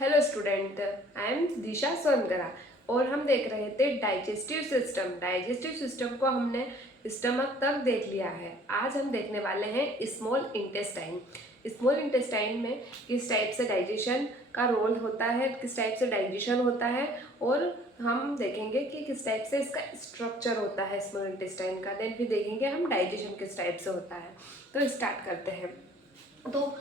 Hello student, I am दिशा सोनकरा और हम देख रहे थे डाइजेस्टिव सिस्टम। डाइजेस्टिव सिस्टम को हमने स्टमक तक देख लिया है। आज हम देखने वाले हैं स्मॉल इंटेस्टाइन। स्मॉल इंटेस्टाइन में किस टाइप से डाइजेशन का रोल होता है, किस टाइप से डाइजेशन होता है, और हम देखेंगे कि किस टाइप से इसका स्ट्रक्चर होता है स्मॉल इंटेस्टाइन का। देन फिर देखेंगे हम डाइजेशन किस टाइप से होता है। तो स्टार्ट करते हैं। तो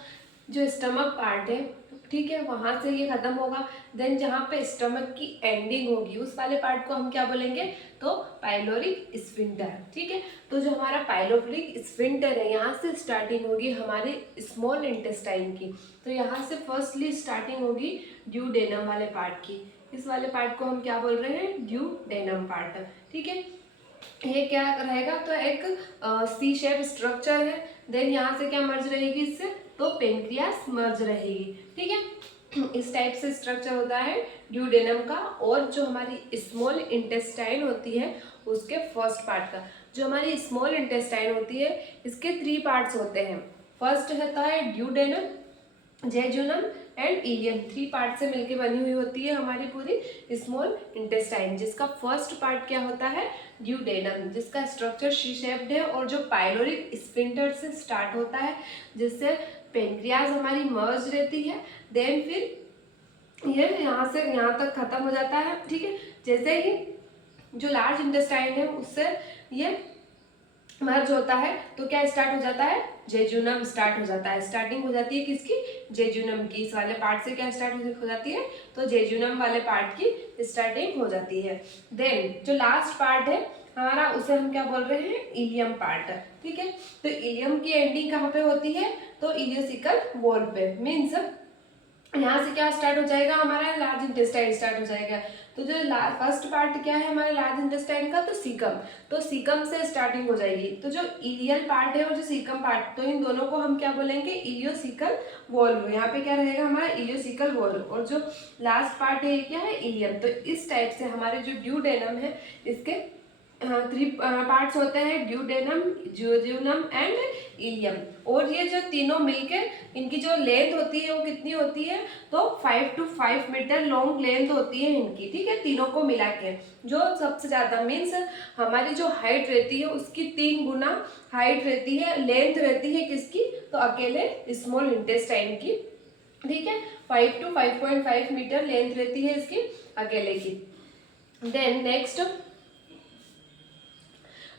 जो स्टमक पार्ट है, ठीक है, वहां से ये खत्म होगा। देन जहाँ पे स्टमक की एंडिंग होगी उस वाले पार्ट को हम क्या बोलेंगे, तो पाइलोरिक स्फिंक्टर। ठीक है, तो जो हमारा पाइलोरिक स्फिंक्टर है यहाँ से स्टार्टिंग होगी हमारे स्मॉल इंटेस्टाइन की। तो यहाँ से फर्स्टली स्टार्टिंग होगी ड्यूडेनम वाले पार्ट की। इस वाले पार्ट को हम क्या बोल रहे हैं, ड्यूडेनम पार्ट। ठीक है, ये क्या रहेगा, तो एक सी शेप स्ट्रक्चर है। देन यहाँ से क्या मर्ज रहेगी इससे, तो पेनक्रियास मर्ज रहेगी। ठीक है, इस टाइप से स्ट्रक्चर होता है ड्यूडेनम का। और जो हमारी स्मॉल इंटेस्टाइन होती है उसके फर्स्ट पार्ट का, जो हमारी स्मॉल इंटेस्टाइन होती है इसके 3 पार्ट्स होते हैं। फर्स्ट होता है duodenum, jejunum and ileum. 3 part से मिलकर बनी हुई होती है हमारी पूरी स्मॉल इंटेस्टाइन, जिसका फर्स्ट पार्ट क्या होता है, ड्यूडेनम, जिसका स्ट्रक्चर शी शेप्ड है और जो पाइलोरिक स्फिंक्टर से स्टार्ट होता है, जिससे पेनक्रियाज हमारी मर्ज रहती है। देन फिर ये यहाँ से यहाँ तक खत्म हो जाता है। ठीक है, जैसे ही जो लार्ज इंटेस्टाइन है उससे ये मर्ज होता है तो क्या स्टार्ट हो जाता है, जेजुनम स्टार्ट हो जाता है। स्टार्टिंग हो जाती है किसकी, जेजुनम की। इस वाले पार्ट से क्या स्टार्ट हो जाती है, तो जेजुनम वाले पार्ट की स्टार्टिंग हो जाती है। देन जो लास्ट पार्ट है हमारा उसे हम क्या बोल रहे हैं, इलियम पार्ट। ठीक है, तो इलियम की एंडिंग कहाँ पे होती है, तो इलियोसिकल वॉल पे। मीन्स यहाँ से क्या स्टार्ट हो जाएगा, हमारा लार्ज इंटेस्टाइन स्टार्ट हो जाएगा। तो जो फर्स्ट पार्ट क्या है हमारे लार्ज इंटेस्टाइन का, तो सीकम। तो सीकम से स्टार्टिंग हो जाएगी। तो जो इलियल पार्ट है और जो सीकम पार्ट, तो इन दोनों को हम क्या बोलेंगे, इलियोसिकल वॉल्व। यहाँ पे क्या रहेगा हमारा, इलियोसिकल वॉल्व। और जो लास्ट पार्ट है ये क्या है, इलियम। तो इस टाइप से हमारे जो ड्यूडेनम है इसके 3 पार्ट्स होते हैं, ड्यूडेनम, जेजुनम एंड इलियम। और ये जो तीनों मिलके इनकी जो लेंथ होती है वो कितनी होती है, तो 5 to 5 मीटर लॉन्ग लेंथ होती है इनकी। ठीक है, तीनों को मिला के जो सबसे ज़्यादा मीन्स हमारी जो हाइट रहती है उसकी 3 गुना हाइट रहती है, लेंथ रहती है किसकी, तो अकेले स्मॉल इंटेस्टाइन की। ठीक है, 5 to 5.5 मीटर लेंथ रहती है इसकी अकेले की। देन नेक्स्ट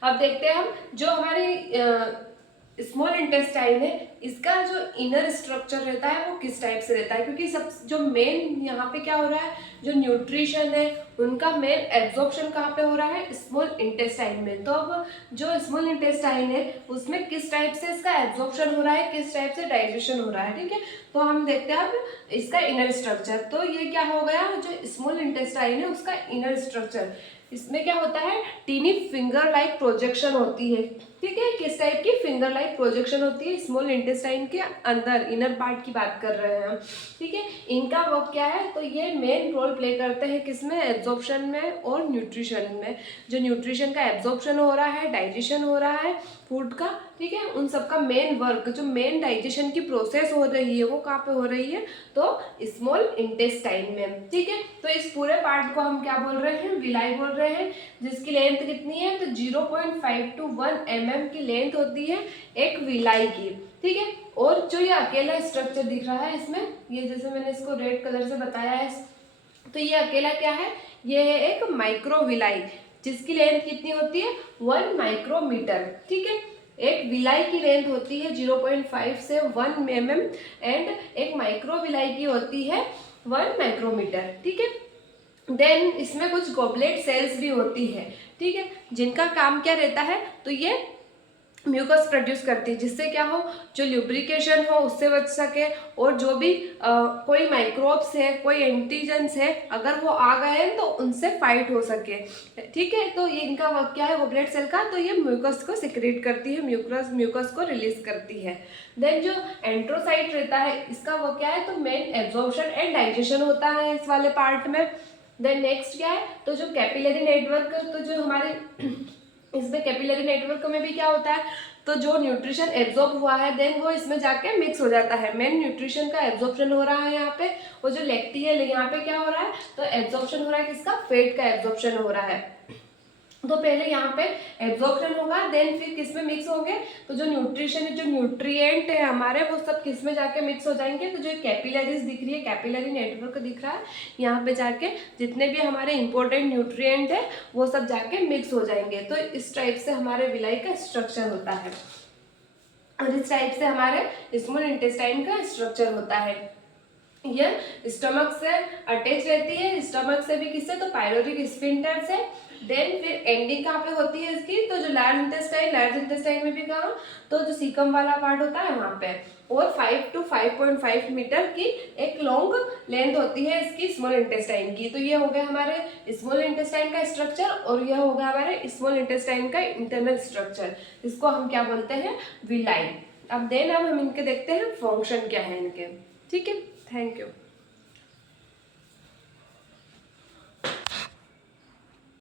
अब देखते हैं हम जो हमारी स्मॉल इंटेस्टाइन है इसका जो इनर स्ट्रक्चर रहता है वो किस टाइप से रहता है, क्योंकि सब जो मेन यहाँ पे क्या हो रहा है, जो न्यूट्रिशन है उनका मेन एब्जॉर्प्शन कहाँ पे हो रहा है, स्मॉल इंटेस्टाइन में। तो अब जो स्मॉल इंटेस्टाइन है उसमें किस टाइप से इसका एब्जॉर्प्शन हो रहा है, किस टाइप से डाइजेशन हो रहा है। ठीक है, तो हम देखते हैं अब इसका इनर स्ट्रक्चर। तो ये क्या हो गया, जो स्मॉल इंटेस्टाइन है उसका इनर स्ट्रक्चर, इसमें क्या होता है, टीनी फिंगर लाइक प्रोजेक्शन होती है। ठीक है, किस टाइप की, फिंगर लाइक प्रोजेक्शन होती है स्मॉल इंटेस्टाइन के अंदर, इनर पार्ट की बात कर रहे हैं हम। ठीक है, इनका वर्क क्या है, तो ये मेन रोल प्ले करते हैं किसमें, एब्जॉर्प्शन में और न्यूट्रिशन में। जो न्यूट्रिशन का एब्जॉर्प्शन हो रहा है, डाइजेशन हो रहा है फूड का, ठीक है, उन सबका मेन वर्क, जो मेन डाइजेशन की प्रोसेस हो रही है वो कहाँ पे हो रही है, तो स्मॉल इंटेस्टाइन में। ठीक है, तो इस पूरे पार्ट को हम क्या बोल रहे हैं, विलाई बोल रहे हैं, जिसकी लेंथ कितनी है, तो 0.5 to 1 mm की लेंथ होती है एक विलाई की। ठीक है, और जो ये अकेला स्ट्रक्चर दिख रहा है इसमें, ये जैसे मैंने इसको रेड कलर से बताया है, तो ये अकेला क्या है, ये है एक माइक्रोविलाई, जिसकी लेंथ कितनी होती है, 1 माइक्रोमीटर। ठीक है, एक विलाई की लेंथ होती है 0.5 से 1 mm एंड एक माइक्रोविलाई की होती है 1 माइक्रोमीटर। ठीक है, देन इसमें कुछ गॉबलेट सेल्स भी होती है। ठीक है, जिनका काम क्या रहता है, तो ये म्यूकस प्रोड्यूस करती है, जिससे क्या हो, जो ल्यूब्रिकेशन हो उससे बच सके, और जो भी कोई माइक्रोब्स है, कोई एंटीजेंस है, अगर वो आ गए हैं तो उनसे फाइट हो सके। ठीक है, तो ये इनका वर्क क्या है गॉबलेट सेल का, तो ये म्यूकस को सिक्रेट करती है, म्यूकस को रिलीज करती है। देन जो एंट्रोसाइट रहता है इसका वर्क क्या है, तो मेन एब्जॉर्प्शन एंड डाइजेशन होता है इस वाले पार्ट में। देन नेक्स्ट क्या है, तो जो कैपिलरी नेटवर्क, तो जो हमारे इसमें कैपिलरी नेटवर्क में भी क्या होता है, तो जो न्यूट्रिशन एब्जॉर्ब हुआ है देन वो इसमें जाके मिक्स हो जाता है। मेन न्यूट्रिशन का एब्जॉर्प्शन हो रहा है यहाँ पे, वो जो लैक्टी है यहाँ पे क्या हो रहा है, तो एब्जॉर्प्शन हो रहा है किसका, फैट का एब्जॉर्प्शन हो रहा है। तो पहले यहाँ पे एब्जॉर्प्शन होगा देन फिर किस में मिक्स होंगे, तो जो न्यूट्रिशन है, जो न्यूट्रिएंट है हमारे, वो सब किस में जाके मिक्स हो जाएंगे, तो जो कैपिलरीज दिख रही है, कैपिलरी नेटवर्क दिख रहा है, यहाँ पे जाके जितने भी हमारे इंपॉर्टेंट न्यूट्रिएंट है वो सब जाके मिक्स हो जाएंगे। तो इस टाइप से हमारे विलाई का स्ट्रक्चर होता है और इस टाइप से हमारे स्मॉल इंटेस्टाइन का स्ट्रक्चर होता है। यह स्टमक से अटैच रहती है, स्टमक से भी किससे, तो पायलोरिक स्फिंक्टर से। देन फिर एंडिंग कहाँ पे होती है इसकी, तो जो लार्ज इंटेस्टाइन में भी कहाँ, तो जो सीकम वाला पार्ट होता है वहाँ पे। और 5 to 5.5 मीटर की एक लॉन्ग लेंथ होती है इसकी स्मॉल इंटेस्टाइन की। तो ये हो गया हमारे स्मॉल इंटेस्टाइन का स्ट्रक्चर और यह हो गया हमारे स्मॉल इंटेस्टाइन का इंटरनल स्ट्रक्चर। इसको हम क्या बोलते हैं, विलाई। अब हम इनके देखते हैं फंक्शन क्या है इनके। ठीक है, थैंक यू।